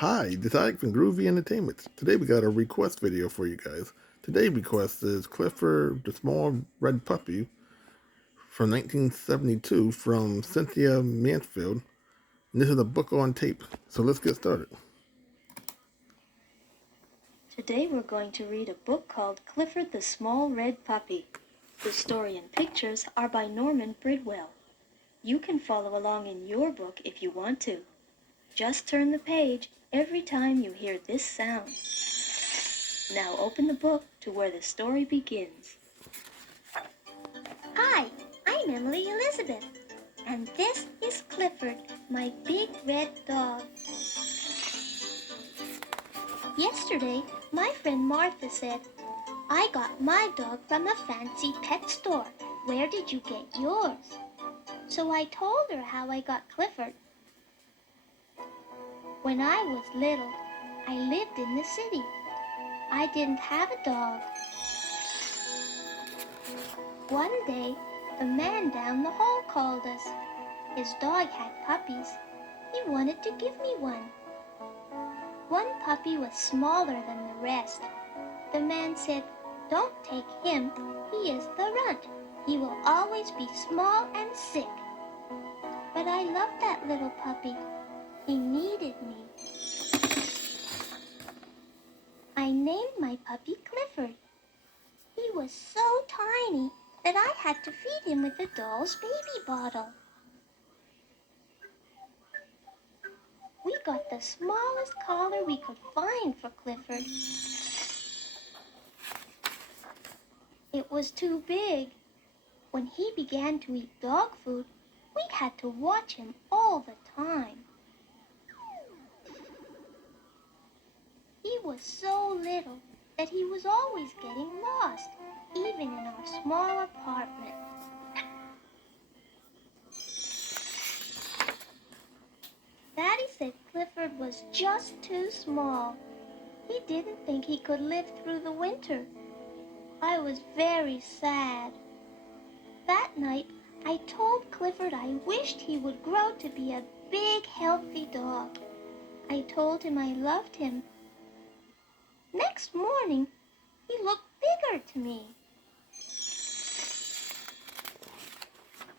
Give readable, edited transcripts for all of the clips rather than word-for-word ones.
Hi, this is Alex from Groovy Entertainment. Today we got a request video for you guys. Today's request is Clifford the Small Red Puppy from 1972 from Cynthia Mansfield. And this is a book on tape, so let's get started. Today we're going to read a book called Clifford the Small Red Puppy. The story and pictures are by Norman Bridwell. You can follow along in your book if you want to. Just turn the page every time you hear this sound. Now open the book to where the story begins. Hi, I'm Emily Elizabeth, and this is Clifford, my big red dog. Yesterday, my friend Martha said, "I got my dog from a fancy pet store. Where did you get yours?" So I told her how I got Clifford. When I was little, I lived in the city. I didn't have a dog. One day, the man down the hall called us. His dog had puppies. He wanted to give me one. One puppy was smaller than the rest. The man said, "Don't take him. He is the runt. He will always be small and sick." But I loved that little puppy. He needed me. I named my puppy Clifford. He was so tiny that I had to feed him with a doll's baby bottle. We got the smallest collar we could find for Clifford. It was too big. When he began to eat dog food, we had to watch him all the time. He was so little that he was always getting lost, even in our small apartment. Daddy said Clifford was just too small. He didn't think he could live through the winter. I was very sad. That night, I told Clifford I wished he would grow to be a big, healthy dog. I told him I loved him. Next morning, he looked bigger to me.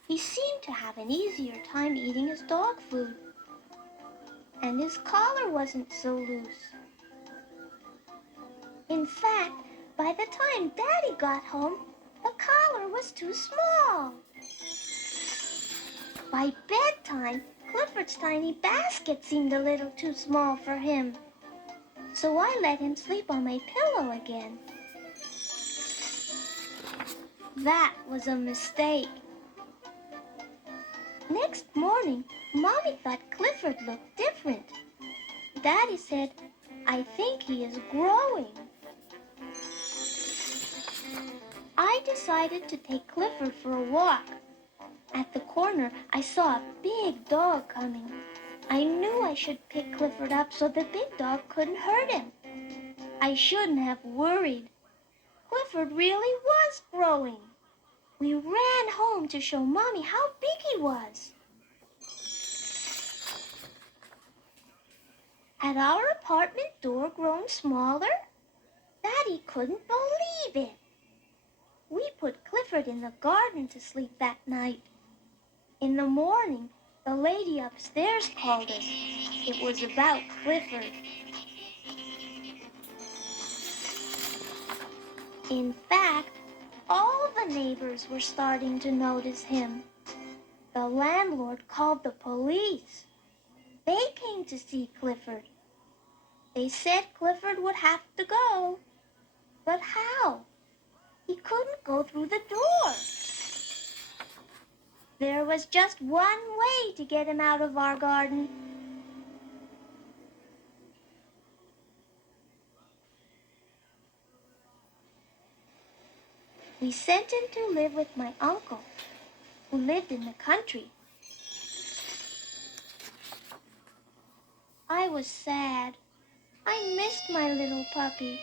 He seemed to have an easier time eating his dog food. And his collar wasn't so loose. In fact, by the time Daddy got home, the collar was too small. By bedtime, Clifford's tiny basket seemed a little too small for him. So I let him sleep on my pillow again. That was a mistake. Next morning, Mommy thought Clifford looked different. Daddy said, "I think he is growing." I decided to take Clifford for a walk. At the corner, I saw a big dog coming. I knew I should pick Clifford up so the big dog couldn't hurt him. I shouldn't have worried. Clifford really was growing. We ran home to show Mommy how big he was. Had our apartment door grown smaller? Daddy couldn't believe it. We put Clifford in the garden to sleep that night. In the morning, the lady upstairs called us. It was about Clifford. In fact, all the neighbors were starting to notice him. The landlord called the police. They came to see Clifford. They said Clifford would have to go. But how? He couldn't go through the door. There was just one way to get him out of our garden. We sent him to live with my uncle, who lived in the country. I was sad. I missed my little puppy.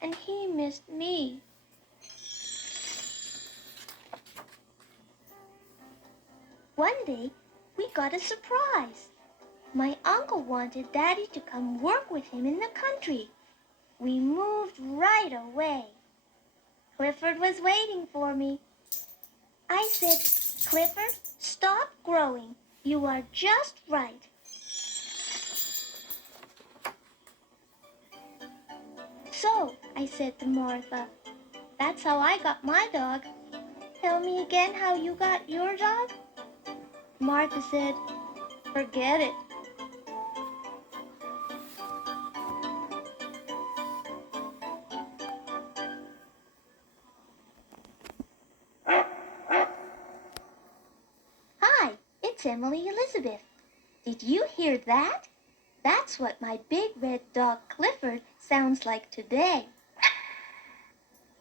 And he missed me. One day, we got a surprise. My uncle wanted Daddy to come work with him in the country. We moved right away. Clifford was waiting for me. I said, Clifford, stop growing. You are just right. So, I said to Martha, that's how I got my dog. Tell me again how you got your dog? Martha said, forget it. Hi, it's Emily Elizabeth. Did you hear that? That's what my big red dog Clifford sounds like today.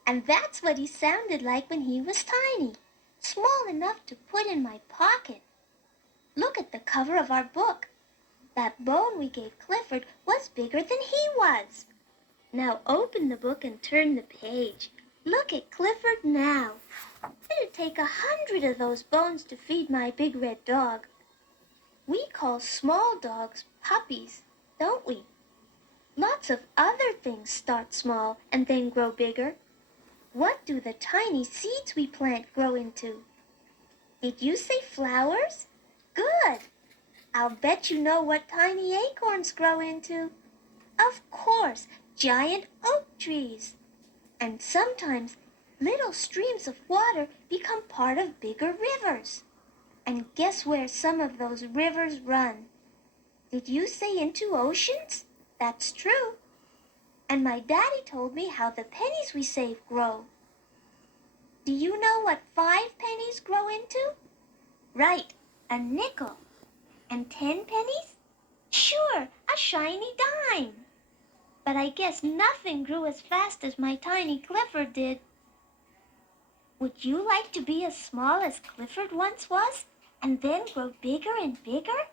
And that's what he sounded like when he was tiny, small enough to put in my pocket. Look at the cover of our book. That bone we gave Clifford was bigger than he was. Now open the book and turn the page. Look at Clifford now. It'd take 100 of those bones to feed my big red dog. We call small dogs puppies, don't we? Lots of other things start small and then grow bigger. What do the tiny seeds we plant grow into? Did you say flowers? Good. I'll bet you know what tiny acorns grow into. Of course, giant oak trees. And sometimes little streams of water become part of bigger rivers. And guess where some of those rivers run? Did you say into oceans? That's true. And my daddy told me how the pennies we save grow. Do you know what 5 pennies grow into? Right, a nickel. And 10 pennies? Sure, a shiny dime. But I guess nothing grew as fast as my tiny Clifford did. Would you like to be as small as Clifford once was, and then grow bigger and bigger?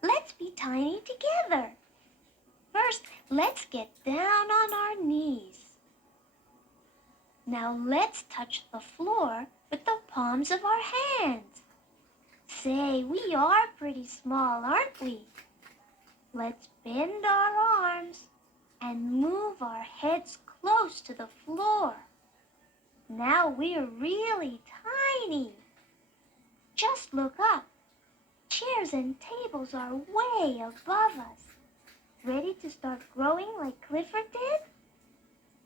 Let's be tiny together. First, let's get down on our knees. Now let's touch the floor with the palms of our hands. Say, we are pretty small, aren't we? Let's bend our arms and move our heads close to the floor. Now we're really tiny. Just look up. Chairs and tables are way above us. Ready to start growing like Clifford did?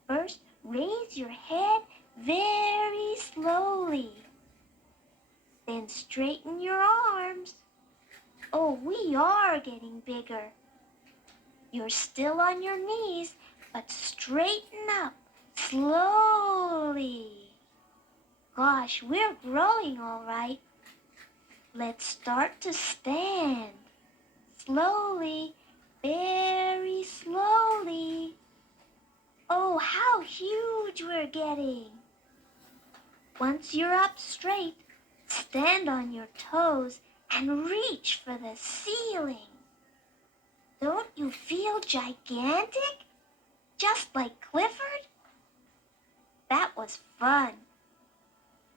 First, raise your head very slowly. Then straighten your arms. Oh, we are getting bigger. You're still on your knees, but straighten up slowly. Gosh, we're growing all right. Let's start to stand. Slowly, very slowly. Oh, how huge we're getting. Once you're up straight, stand on your toes and reach for the ceiling. Don't you feel gigantic? Just like Clifford? That was fun.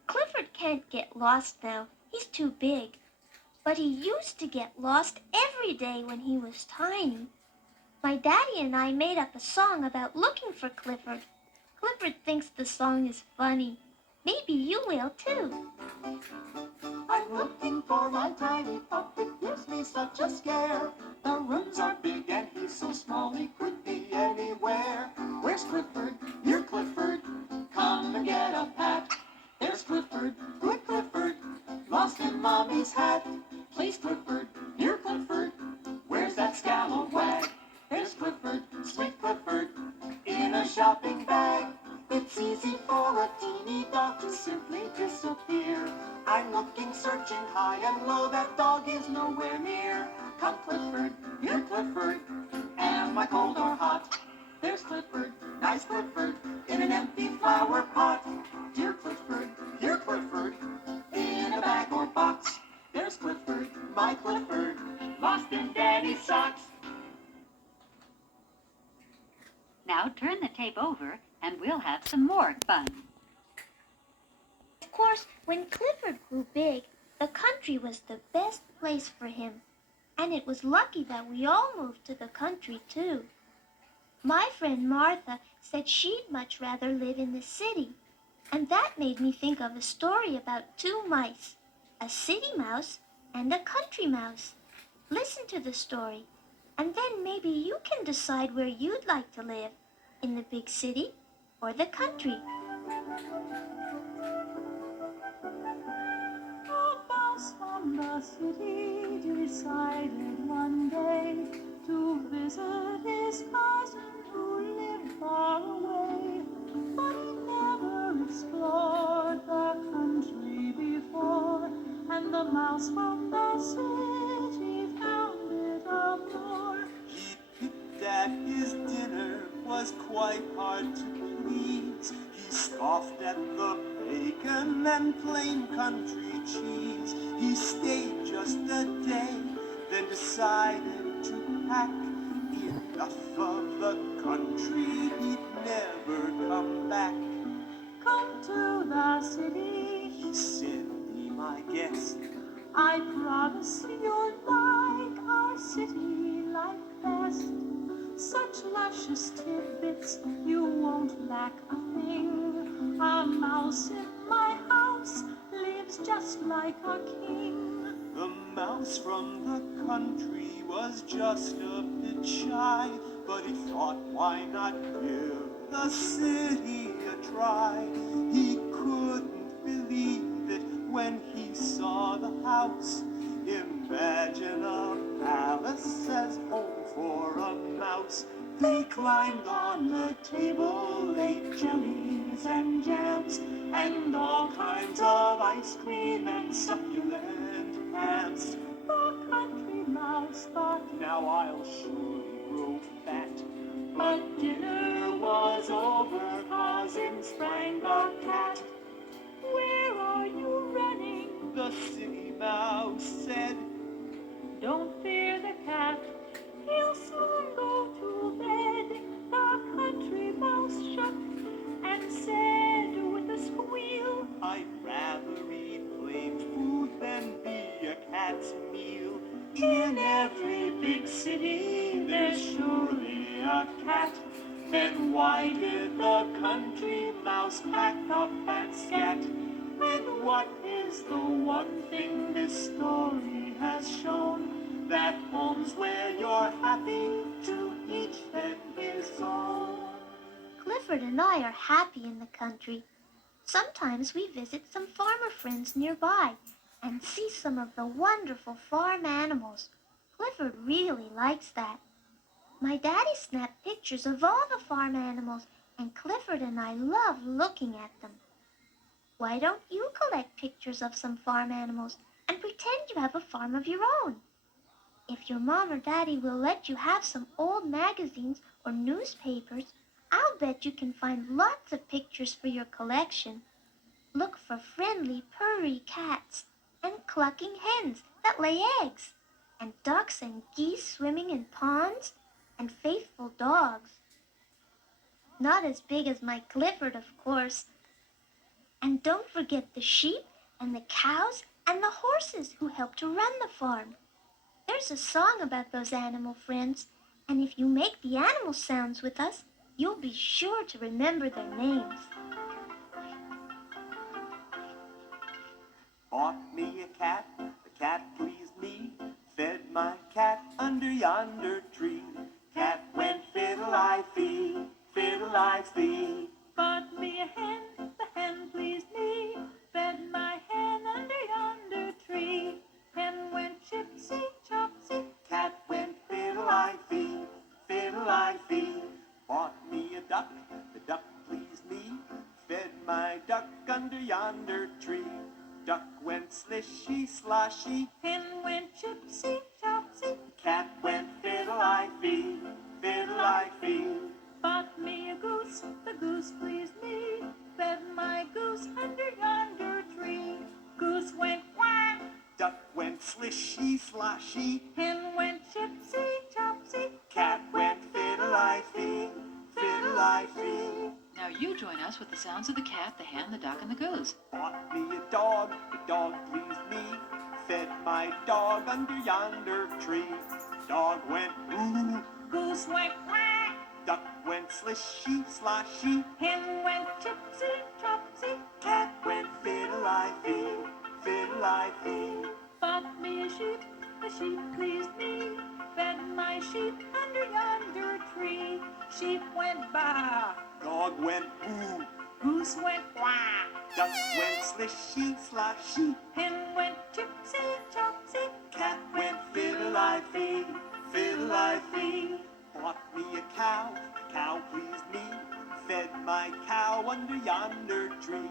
Clifford can't get lost now. He's too big. But he used to get lost every day when he was tiny. My daddy and I made up a song about looking for Clifford. Clifford thinks the song is funny. Maybe you will too. I'm looking for my tiny pup. It gives me such a scare. The rooms are big and he's so small he could be anywhere. Where's Clifford? You're Clifford. Come and get a pat. There's Clifford, good Clifford, lost in Mommy's hat. Please Clifford, you're Clifford. Where's that scallywag? There's Clifford, sweet Clifford, in a shopping bag. It's easy for a teeny dog to simply disappear. I'm looking, searching high and low, that dog is nowhere near. Come Clifford, you're Clifford, am I cold or hot? There's Clifford, nice Clifford, in an empty flower pot. Dear Clifford, you're Clifford, in a bag or box. There's Clifford, my Clifford, lost in Daddy's socks. Now turn the tape over and we'll have some more fun. Of course, when Clifford grew big, The country was the best place for him, and it was lucky that we all moved to the country, too. My friend Martha said she'd much rather live in the city, and that made me think of a story about two mice, a city mouse and a country mouse. Listen to the story, and then maybe you can decide where you'd like to live, in the big city or the country. A mouse from the city decided one day to visit his cousin who lived far away. But he never explored the country before, and the mouse from the city found it a bore. He picked at his dinner, was quite hard to please. He scoffed at the bacon and plain country cheese. He stayed just a day, then decided to pack. Enough of the country, he'd never come back. Come to the city, he said, be my guest. I promise you'll like our city life best. Such luscious tidbits, you won't lack a thing. A mouse in my house lives just like a king. The mouse from the country was just a bit shy, but he thought, why not give the city a try? He couldn't believe it when he saw the house. Imagine a palace as home for a mouse. They climbed on the table, ate jellies and jams, and all kinds of ice cream and succulent hams. The country mouse thought, now I'll surely grow fat. But dinner was over, 'cause in sprang the cat. Where are you running? The city mouse said. Don't fear the cat, he'll soon go to bed. The country mouse shook and said with a squeal, I'd rather eat plain food than be a cat's meal. In every big city there's surely a cat. Then why did the country mouse pack up and scat? And what is the one thing this story has shown? That home's where you're happy, to each then his own. Clifford and I are happy in the country. Sometimes we visit some farmer friends nearby and see some of the wonderful farm animals. Clifford really likes that. My daddy snapped pictures of all the farm animals, and Clifford and I love looking at them. Why don't you collect pictures of some farm animals and pretend you have a farm of your own? If your mom or daddy will let you have some old magazines or newspapers, I'll bet you can find lots of pictures for your collection. Look for friendly, purry cats and clucking hens that lay eggs, and ducks and geese swimming in ponds, and faithful dogs. Not as big as my Clifford, of course. And don't forget the sheep and the cows and the horses who help to run the farm. There's a song about those animal friends, and if you make the animal sounds with us, you'll be sure to remember their names. Bought me a cat, the cat pleased me, fed my cat under yonder tree. Cat went fiddle-I-fee, fiddle-I-fee. Bought me a hen, the hen pleased me, fed my hen under yonder tree. Hen went chipsy-chopsy, cat went fiddle-I-fee, fiddle-I-fee. Bought me a duck, the duck pleased me, fed my duck under yonder tree. Duck went slishy-sloshy, hen went chipsy-chopsy, cat went fiddle-I-fee, fiddle-I-fee. Bought me a goose, the goose pleased me, fed my goose under yonder tree. Goose went quack, duck went slishy-sloshy, hen went chipsy-chopsy, cat went fiddle-I-fee, fiddle-I-fee. Now you join us with the sounds of the cat, the hen, the duck, and the goose. Bought me a dog, the dog pleased me, my dog under yonder tree. Dog went ooh, Goose went quack, duck went slishy sloshy, hen went chipsy chopsy, cat went fiddle-I-fee, fiddle-I-fee. bought me a sheep, the sheep pleased me, fed my sheep under yonder tree. Sheep went baa, Dog went ooh, goose went quack, duck went slishy sloshy, hen went chipsy chopsy, cat went fiddle-I-fee, fiddle-I-fee. Bought me a cow, cow pleased me, fed my cow under yonder tree.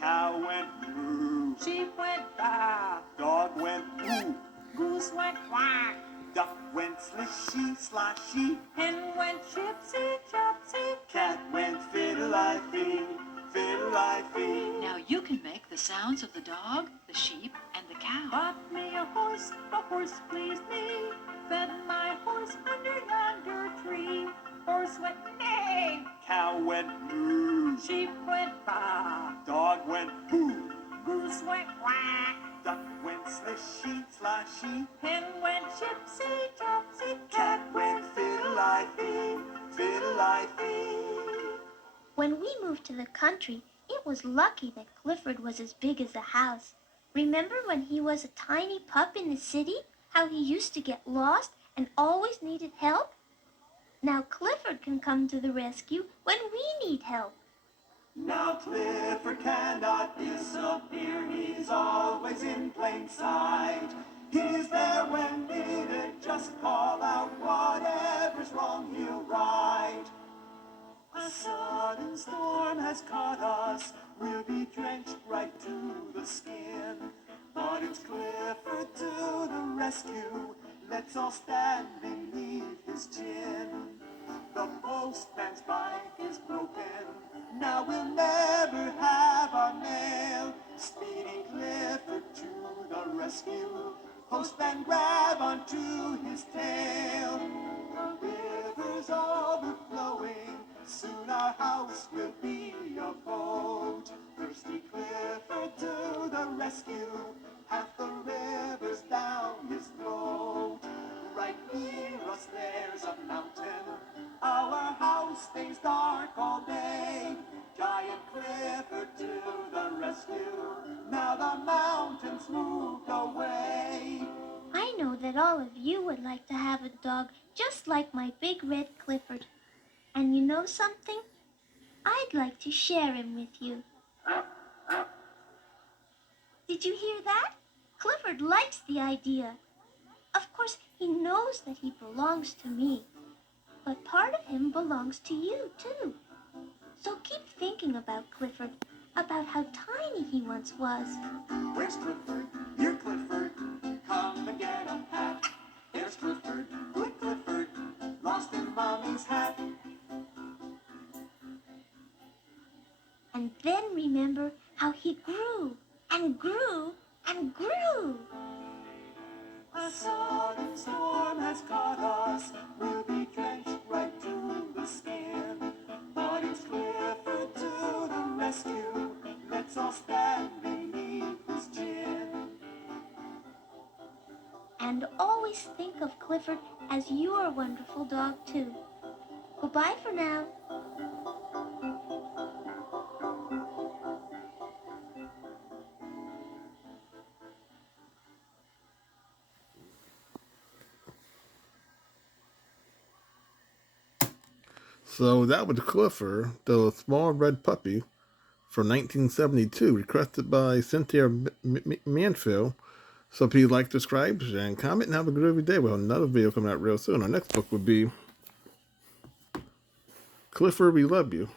Cow went moo, sheep went baa, dog went ooh, goose went quack, duck went slishy sloshy, hen went chipsy chopsy, cat went fiddle-I-fee, fiddle-I-fee. Now you can make the sounds of the dog, the sheep, and the cow. bought me a horse, the horse pleased me, fed my horse under yonder tree. Horse went neigh, Cow went moo, sheep went baa, dog went boo, goose went quack, duck went slishy sloshy, hen went chipsy chopsy, cat went fiddle-I-fee, fiddle-I-fee. When we moved to the country, it was lucky that Clifford was as big as a house. Remember when he was a tiny pup in the city? How he used to get lost and always needed help? Now Clifford can come to the rescue when we need help. Now Clifford cannot disappear, he's always in plain sight. He's there when needed, just call out, whatever's wrong he'll right. A sudden storm has caught us, we'll be drenched right to the skin. But it's Clifford to the rescue, let's all stand beneath his chin. The postman's bike is broken, now we'll never have our mail. Speedy Clifford to the rescue, postman grab onto his tail. The river's overflowing, soon our house will be a boat. Thirsty Clifford to the rescue, half the river's down his throat. Right near us there's a mountain, our house stays dark all day. Giant Clifford to the rescue, now the mountain's moved away. I know that all of you would like to have a dog just like my big red Clifford. And you know something? I'd like to share him with you. Did you hear that? Clifford likes the idea. Of course, he knows that he belongs to me. But part of him belongs to you, too. So keep thinking about Clifford, about how tiny he once was. Where's Clifford? You're Clifford. Come and get a pat. There's Clifford, good Clifford, lost in Mommy's hat. And then remember how he grew and grew and grew. A sudden storm has caught us, we'll be drenched right to the skin. But it's Clifford to the rescue, let's all stand beneath his chin. And always think of Clifford as your wonderful dog, too. Goodbye for now. So that was Clifford, the small red puppy from 1972, requested by Cynthia Manfield. So please like, subscribe, and comment, and have a groovy day. We'll have another video coming out real soon. Our next book would be Clifford, We Love You.